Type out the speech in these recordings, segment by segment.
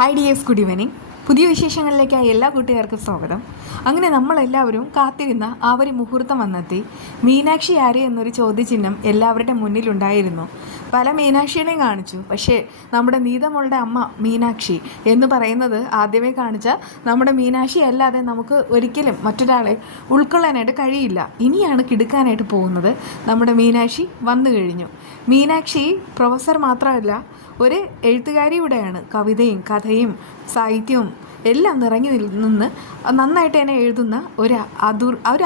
Hi dears, good evening. പുതിയ വിശേഷങ്ങളിലേക്കായി എല്ലാ കൂട്ടുകാർക്കും സ്വാഗതം. അങ്ങനെ നമ്മളെല്ലാവരും കാത്തിരുന്ന ആ ഒരു മുഹൂർത്തം വന്നെത്തി. മീനാക്ഷി ആര് എന്നൊരു ചോദ്യചിഹ്നം എല്ലാവരുടെ മുന്നിലുണ്ടായിരുന്നു. പല മീനാക്ഷികളെയും കാണിച്ചു. പക്ഷേ നമ്മുടെ നീതമോളുടെ അമ്മ മീനാക്ഷി എന്ന് പറയുന്നത് ആദ്യമേ കാണിച്ച നമ്മുടെ മീനാക്ഷി അല്ലാതെ നമുക്ക് ഒരിക്കലും മറ്റൊരാളെ ഉൾക്കൊള്ളാനായിട്ട് കഴിയില്ല. ഇനിയാണ് കിടുക്കാനായിട്ട് പോകുന്നത്. നമ്മുടെ മീനാക്ഷി വന്നു കഴിഞ്ഞു. മീനാക്ഷി പ്രൊഫസർ മാത്രമല്ല, ഒരു എഴുത്തുകാരി കൂടെയാണ്. കവിതയും കഥയും സാഹിത്യവും എല്ലാം നിറഞ്ഞു നിന്ന് നന്നായിട്ട് തന്നെ എഴുതുന്ന ഒരു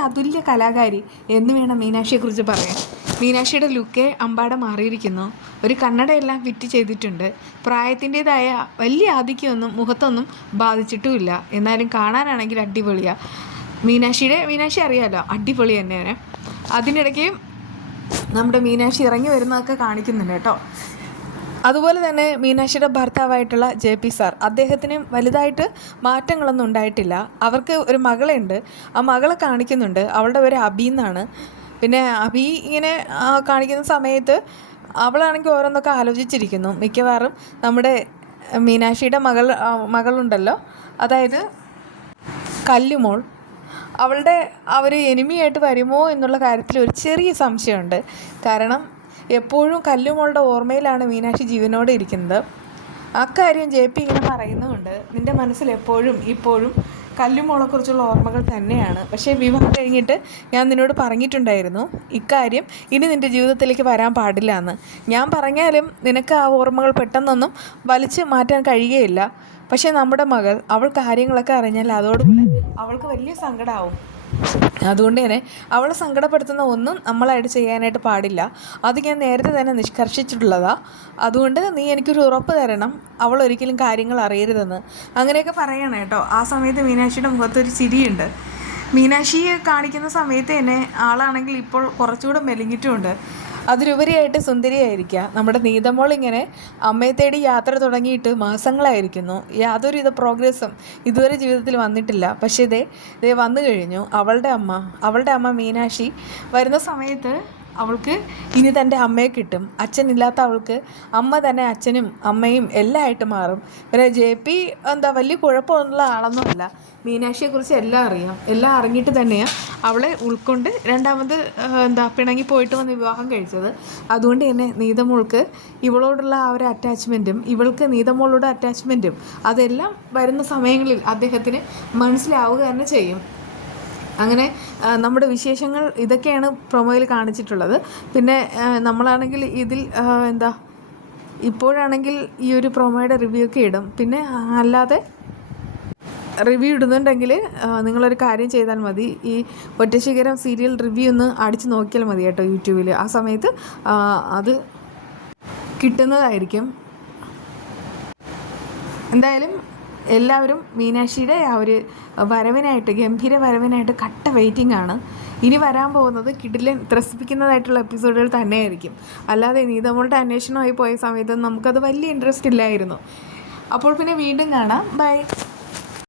അതുല്യ കലാകാരി എന്ന് വേണം മീനാക്ഷിയെക്കുറിച്ച് പറയാൻ. മീനാക്ഷിയുടെ ലുക്കേ അമ്പാടെ മാറിയിരിക്കുന്നു. ഒരു കണ്ണടയെല്ലാം ഫിറ്റ് ചെയ്തിട്ടുണ്ട്. പ്രായത്തിൻ്റേതായ വലിയ ആധിക്യമൊന്നും മുഖത്തൊന്നും ബാധിച്ചിട്ടുമില്ല. എന്നാലും കാണാനാണെങ്കിൽ അടിപൊളിയാണ്. മീനാക്ഷി അറിയാമല്ലോ, അടിപൊളി തന്നെയാണ്. അതിനിടയ്ക്ക് നമ്മുടെ മീനാക്ഷി ഇറങ്ങി വരുന്നതൊക്കെ കാണിക്കുന്നുണ്ട് കേട്ടോ. അതുപോലെ തന്നെ മീനാക്ഷിയുടെ ഭർത്താവായിട്ടുള്ള JP സാർ, അദ്ദേഹത്തിന് വലുതായിട്ട് മാറ്റങ്ങളൊന്നും ഉണ്ടായിട്ടില്ല. അവർക്ക് ഒരു മകളുണ്ട്. ആ മകളെ കാണിക്കുന്നുണ്ട്. അവളുടെ പേര് അബി എന്നാണ്. പിന്നെ അബി ഇങ്ങനെ കാണിക്കുന്ന സമയത്ത് അവളാണെങ്കിൽ ഓരോന്നൊക്കെ ആലോചിച്ചിരിക്കുന്നു. മിക്കവാറും നമ്മുടെ മീനാക്ഷിയുടെ മകളുണ്ടല്ലോ, അതായത് കല്ലുമോൾ, അവളുടെ അവർ എനിമിയായിട്ട് വരുമോ എന്നുള്ള കാര്യത്തിൽ ഒരു ചെറിയ സംശയമുണ്ട്. കാരണം എപ്പോഴും കല്ലുമോളുടെ ഓർമ്മയിലാണ് മീനാക്ഷി ജീവനോടെ ഇരിക്കുന്നത്. അക്കാര്യം JP ഇങ്ങനെ പറയുന്നുമുണ്ട്. നിൻ്റെ മനസ്സിൽ എപ്പോഴും ഇപ്പോഴും കല്ലുമോളെക്കുറിച്ചുള്ള ഓർമ്മകൾ തന്നെയാണ്. പക്ഷേ വിവാഹം കഴിഞ്ഞിട്ട് ഞാൻ നിന്നോട് പറഞ്ഞിട്ടുണ്ടായിരുന്നു, ഇക്കാര്യം ഇനി നിൻ്റെ ജീവിതത്തിലേക്ക് വരാൻ പാടില്ല എന്ന്. ഞാൻ പറഞ്ഞാലും നിനക്ക് ആ ഓർമ്മകൾ പെട്ടെന്നൊന്നും വലിച്ചു മാറ്റാൻ കഴിയുകയില്ല. പക്ഷേ നമ്മുടെ മകൾ, അവൾ കാര്യങ്ങളൊക്കെ അറിഞ്ഞാൽ അതോടുകൂടി അവൾക്ക് വലിയ സങ്കടമാവും. അതുകൊണ്ട് തന്നെ അവളെ സങ്കടപ്പെടുത്തുന്ന ഒന്നും നമ്മളായിട്ട് ചെയ്യാനായിട്ട് പാടില്ല. അത് ഞാൻ നേരത്തെ തന്നെ നിഷ്കർഷിച്ചിട്ടുള്ളതാണ്. അതുകൊണ്ട് നീ എനിക്കൊരു ഉറപ്പ് തരണം, അവൾ ഒരിക്കലും കാര്യങ്ങൾ അറിയരുതെന്ന്. അങ്ങനെയൊക്കെ പറയണം കേട്ടോ. ആ സമയത്ത് മീനാക്ഷിയുടെ മുഖത്തൊരു ചിരിയുണ്ട്. മീനാക്ഷിയെ കാണിക്കുന്ന സമയത്ത് തന്നെ ആളാണെങ്കിൽ ഇപ്പോൾ കുറച്ചുകൂടെ മെലിഞ്ഞിട്ടുമുണ്ട്. അതിലുപരിയായിട്ട് സുന്ദരിയായിരിക്കുക. നമ്മുടെ നീതമോൾ ഇങ്ങനെ അമ്മയെ തേടി യാത്ര തുടങ്ങിയിട്ട് മാസങ്ങളായിരിക്കുന്നു. യാതൊരുവിധ പ്രോഗ്രസ്സും ഇതുവരെ ജീവിതത്തിൽ വന്നിട്ടില്ല. പക്ഷേ ഇതേ വന്നു കഴിഞ്ഞു. അവളുടെ അമ്മ മീനാക്ഷി വരുന്ന സമയത്ത് അവൾക്ക് ഇനി തൻ്റെ അമ്മയെ കിട്ടും. അച്ഛനില്ലാത്ത അവൾക്ക് അമ്മ തന്നെ അച്ഛനും അമ്മയും എല്ലാം ആയിട്ട് മാറും. പിന്നെ JP വലിയ കുഴപ്പമൊന്നുള്ള ആളൊന്നുമല്ല. മീനാക്ഷിയെക്കുറിച്ച് എല്ലാം അറിയാം. എല്ലാം അറിഞ്ഞിട്ട് തന്നെയാണ് അവളെ ഉൾക്കൊണ്ട് രണ്ടാമത് പിണങ്ങി പോയിട്ട് വന്ന് വിവാഹം കഴിച്ചത്. അതുകൊണ്ട് തന്നെ നീതമോൾക്ക് ഇവളോടുള്ള ആ ഒരു അറ്റാച്ച്മെൻറ്റും ഇവൾക്ക് നീതമോളോട് അറ്റാച്ച്മെൻറ്റും അതെല്ലാം വരുന്ന സമയങ്ങളിൽ അദ്ദേഹത്തിന് മനസ്സിലാവുക തന്നെ ചെയ്യും. അങ്ങനെ നമ്മുടെ വിശേഷങ്ങൾ ഇതൊക്കെയാണ് പ്രൊമോയിൽ കാണിച്ചിട്ടുള്ളത്. പിന്നെ നമ്മളാണെങ്കിൽ ഇതിൽ ഇപ്പോഴാണെങ്കിൽ ഈ ഒരു പ്രൊമോയുടെ റിവ്യൂ ഒക്കെ ഇടും. പിന്നെ അല്ലാതെ റിവ്യൂ ഇടുന്നുണ്ടെങ്കിൽ നിങ്ങളൊരു കാര്യം ചെയ്താൽ മതി. ഈ ഒറ്റശിഖരം സീരിയൽ റിവ്യൂ ഒന്ന് അടിച്ച് നോക്കിയാൽ മതി കേട്ടോ യൂട്യൂബിൽ. ആ സമയത്ത് അത് കിട്ടുന്നതായിരിക്കും. എന്തായാലും എല്ലാവരും മീനാക്ഷിയുടെ ആ ഒരു വരവിനായിട്ട്, ഗംഭീര വരവിനായിട്ട് കട്ട വെയിറ്റിംഗ് ആണ്. ഇനി വരാൻ പോകുന്നത് കിടിലൻ ത്രസിപ്പിക്കുന്നതായിട്ടുള്ള എപ്പിസോഡുകൾ തന്നെയായിരിക്കും. അല്ലാതെ നീതമോളുടെ അന്വേഷണമായി പോയ സമയത്ത് നമുക്കത് വലിയ ഇൻട്രസ്റ്റ് ഇല്ലായിരുന്നു. അപ്പോൾ പിന്നെ വീണ്ടും കാണാം. ബൈ.